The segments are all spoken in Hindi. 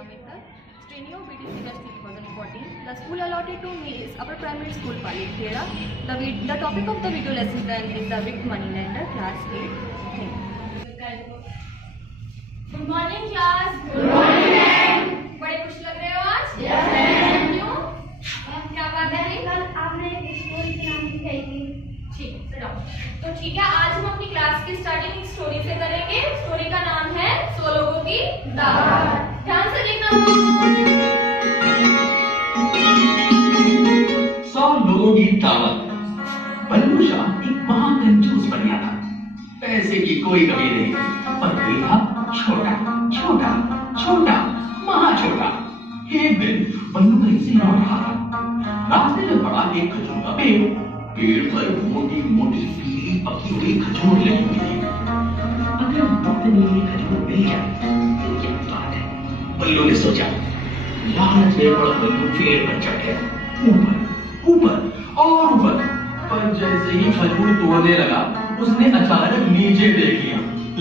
Sonia Mehta, trainee of BTC Batch 2014. The school allotted to me is Upper Primary School, Palikhera. The topic of the video lesson then is the Wicked Moneylender, class 8. Good morning class. Good morning ma'am. बड़े खुश लग रहे हो आज? Yes ma'am. क्यों? क्या बात है? कल आपने स्टोरी सुनानी सिखाई थी. ठीक है, sit down. तो ठीक है, आज हम अपनी क्लास की स्टार्टिंग एक स्टोरी से करेंगे. स्टोरी का नाम है 100 लोगों की दावत. ध्यान से देखना. 100 लोगों की दावत. बल्लू शाह एक महाकंजूस बन गया था. पैसे की कोई कमी नहीं, पर दिल था छोटा छोटा छोटा महाछोटा. एक दिन बल्लू कहीं से लौट रहा था. रास्ते में पड़ा एक खजूर का पेड़. पेड़ पर मोटी मोटी पीली पकी हुई खजूर लगी हुई थी. अगर मुफ्त में ये खजूर मिल जाए तो क्या बात है. बल्लू ने सोचा. लालच में बड़ा बल्लू पेड़ पर चढ़ गया. ऊपर ऊपर और ऊपर. पर जैसे ही खजूर तोड़ने लगा, उसने अचानक नीचे देख लिया.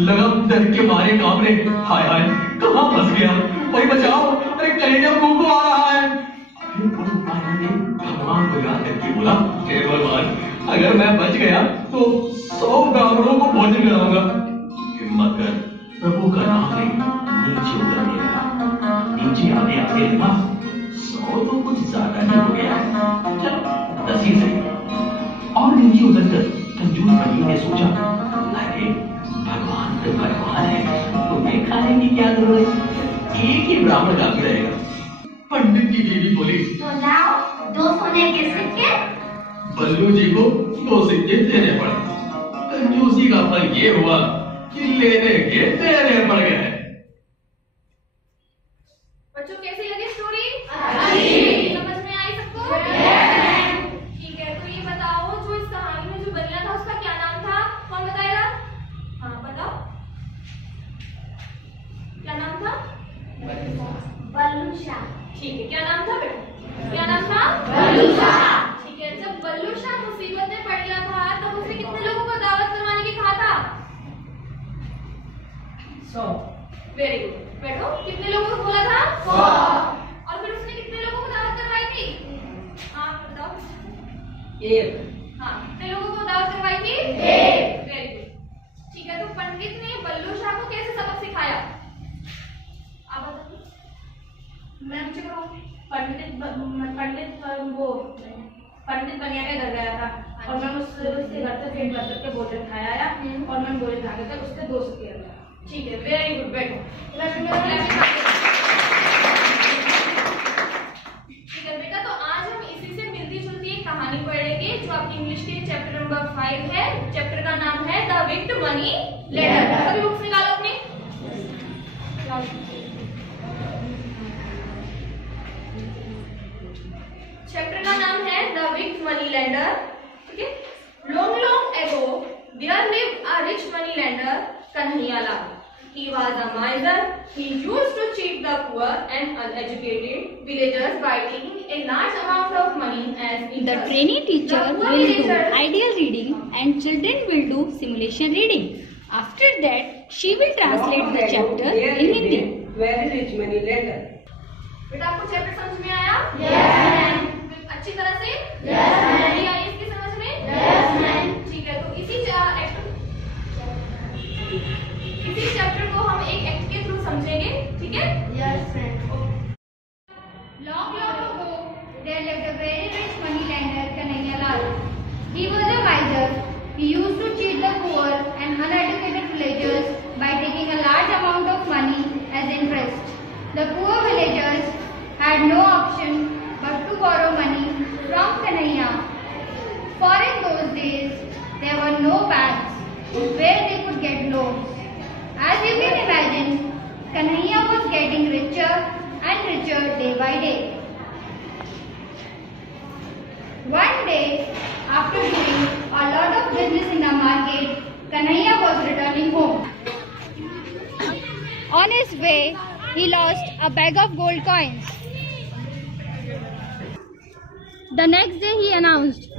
लगा डर के मारे कांपने. हाय हाय, कहाँ फंस गया. भाई बचाओ, अरे कलेजा मुंह को आ रहा है. फिर बड़े ने भगवान को याद करके बोला, हे भगवान, अगर मैं बच गया तो 100 ब्राह्मणों को भोजन कराऊंगा. हिम्मत कर प्रभु का नाम ले. नीचे उतरने लगा. नीचे आगे आगे लगा. 100 तो कुछ ज्यादा ही हो गया. चलो 10 ही सही. और नीचे उतरकर कंजूस बनी ने सोचा, अरे भगवान तो भगवान है, तुम्हें खाने की क्या जरूरत. एक ही ब्राह्मण काफी रहेगा. पंडित की बीवी बोली, तो लाओ 2 सोने के सिक्के. बल्लू जी को 2 सिक्के देने पड़े. कंजूसी का फल ये हुआ कि लेने के देने पड़ गए. बच्चों कैसी लगी स्टोरी? अच्छी. समझ में आई सबको? ठीक है, तो ये बताओ, जो इस कहानी में जो बनिया था उसका क्या नाम था? कौन बताएगा? हाँ बताओ, क्या नाम था? बल्लू शाह. ठीक है, क्या नाम था बेटा? क्या नाम था? बल्लू शाह. ठीक है, जब बल्लू शाह मुसीबत में पड़ गया था तब उसे कितने लोगों को दावत करवाने की कहा था? 100. Very good. बैठो, कितने लोगों को बोला था? 100. और फिर उसने कितने लोगों को दावत करवाई थी? हाँ बताओ. 1. हाँ, कितने लोगों को दावत करवाई थी? 1. Very good. ठीक है, तो पंडित ने बल्लू शाह को कैसे सबक सिखाया? आप बताइए. मैं नीचे करो. पंडित बनिया के घर गया था और मैं उससे घर से पेट भर करके भोजन खाया आया और मैं भोजन खा कर उससे 2 सिक्के लिया. ठीक है, वेरी गुड. बैठो. ठीक है बेटा, तो आज हम इसी से मिलती जुलती एक कहानी पढ़ेंगे जो आपकी इंग्लिश के चैप्टर नंबर 5 है. चैप्टर का नाम है द विक्ड मनी लेंडर. सभी बुक्स निकालो अपनी. चैप्टर का नाम है द विक्ड मनी लेंडर. ठीक है. Long ago there lived a rich money lender Kanhaiyalal. He was a miser. He used to cheat the poor and uneducated villagers by taking a large amount of money as interest. The trainee teacher will do ideal reading and children will do simulation reading. After that, she will translate the chapter in Hindi. Very rich money lender. बेटा आपको चैप्टर समझ में आया? Yes. अच्छी तरह से? Yes. नहीं आई इसकी समझ में? Yes. ठीक है, तो इसी चैप्टर को हम एक एक्ट के थ्रू समझेंगे. ठीक है? Yes. Long ago, there lived a very rich moneylender, Kanhaiyalal. He was a miser. He used to cheat the poor and uneducated villagers by taking a large amount of money as interest. The poor villagers had no option but to borrow money from Kanhaiya. For in those days, there were no banks where they could get loans. As you can imagine, Kanhaiya was getting richer and richer day by day. One day, after doing a lot of business in the market, Kanhaiya was returning home. On his way, he lost a bag of gold coins. The next day, he announced,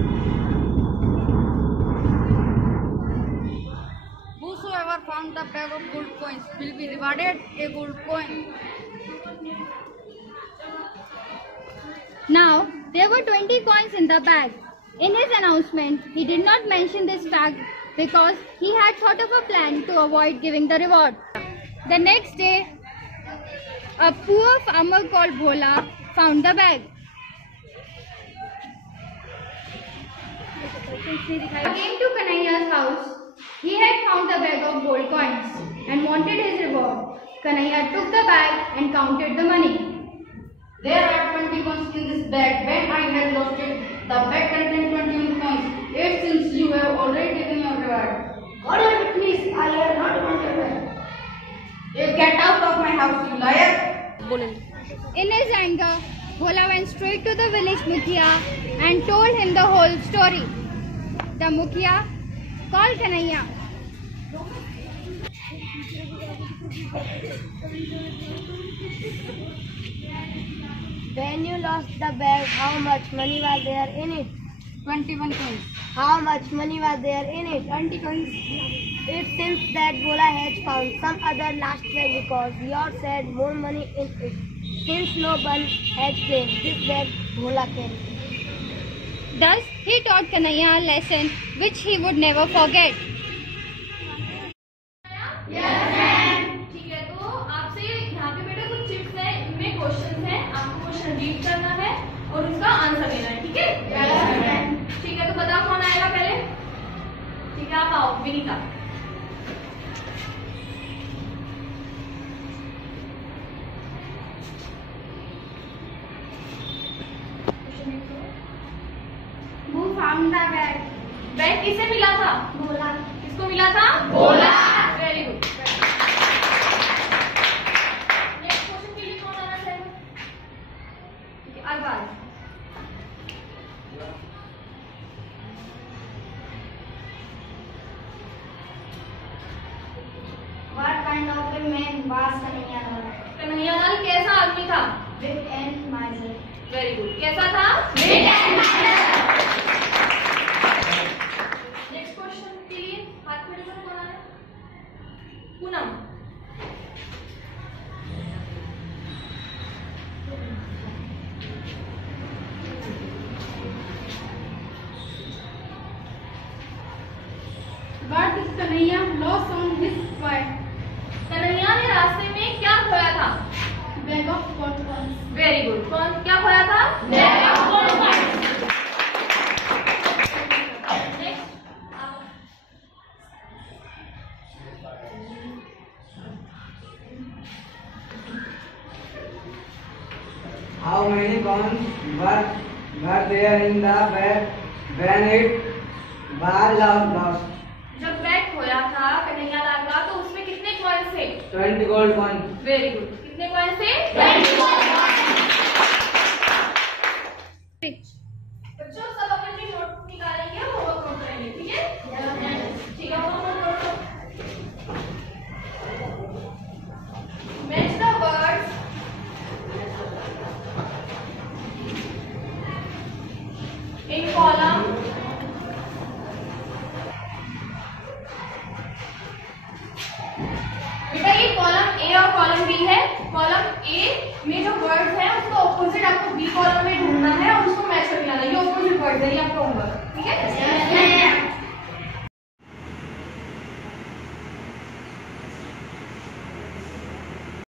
Whosoever found the bag of gold coins will be rewarded a gold coin. Now, there were 20 coins in the bag. In his announcement, he did not mention this fact because he had thought of a plan to avoid giving the reward. The next day, a poor farmer called Bhola found the bag. He came to Kanhaiya's house. He had found a bag of gold coins and wanted his reward. Kanhaiya took the bag and counted the money. There are 20 coins in this bag. When I had lost it, the bag contained 21 coins. It seems you have already taken your reward. God help me, please. I have not wanted bag. You get out of my house, you liar. In his anger, Bhola went straight to the village Mukhiya and told him the whole story. The Mukhiya called Kanhaiya. When you lost the bag, how much money was there in it? 21 coins. How much money was there in it? 20 coins. It seems that Bhola has found some other lost bag because yours had more money in it. Since no one has claimed this bag, Bhola carried. Thus, he taught Kanhaiya a lesson which he would never forget. ठीक है, तो आपसे यहाँ पे बेटा कुछ चिप्स हैं, इनमें क्वेश्चंस हैं, आपको क्वेश्चन रीड करना है और उसका आंसर देना है, ठीक है? ठीक है, तो बताओ कौन आएगा पहले? ठीक है, आप आओ, Vinita. Who found the bag? Bag किसे मिला था? Bhola. किसको मिला था? Bhola. Very good. Next question के लिए कौन आना चाहेगा? ठीक है, Arbaaz. What kind of a man was Kanhaiyalal? Kanhaiyalal कैसा आदमी था? Big and miser. Very good. कैसा था? नेक्स्ट क्वेश्चन के लिए हाथ खड़े करो, कौन आ रहा है? Poonam. What is Kanhaiya lost on his way? Kanhaiya ने रास्ते में क्या खोया था? Bag of gold coins. Very good. कौन क्या खोया था? Next How many coins were there in the bag when it was lost? जब बैग खोया था कन्हैयालाल का, तो उसमें कितने कॉइन्स थे? 20 gold coins. Very good. कितने कॉइन्स थे? बच्चों सब अपने अपनी नोट निकालेंगे और होमवर्क नोट करेंगे, ठीक है? ठीक है, होमवर्क नोट करो। Match the words in column बेटा, ये कॉलम ए और कॉलम बी है। कॉलम ए में जो वर्ड्स है उसका ऑपोजिट आपको बी कॉलम में ढूंढना है और उसको मैच करके लाना है। ये ऑपोजिट वर्ड्स है, ये आपका होमवर्क, ठीक है?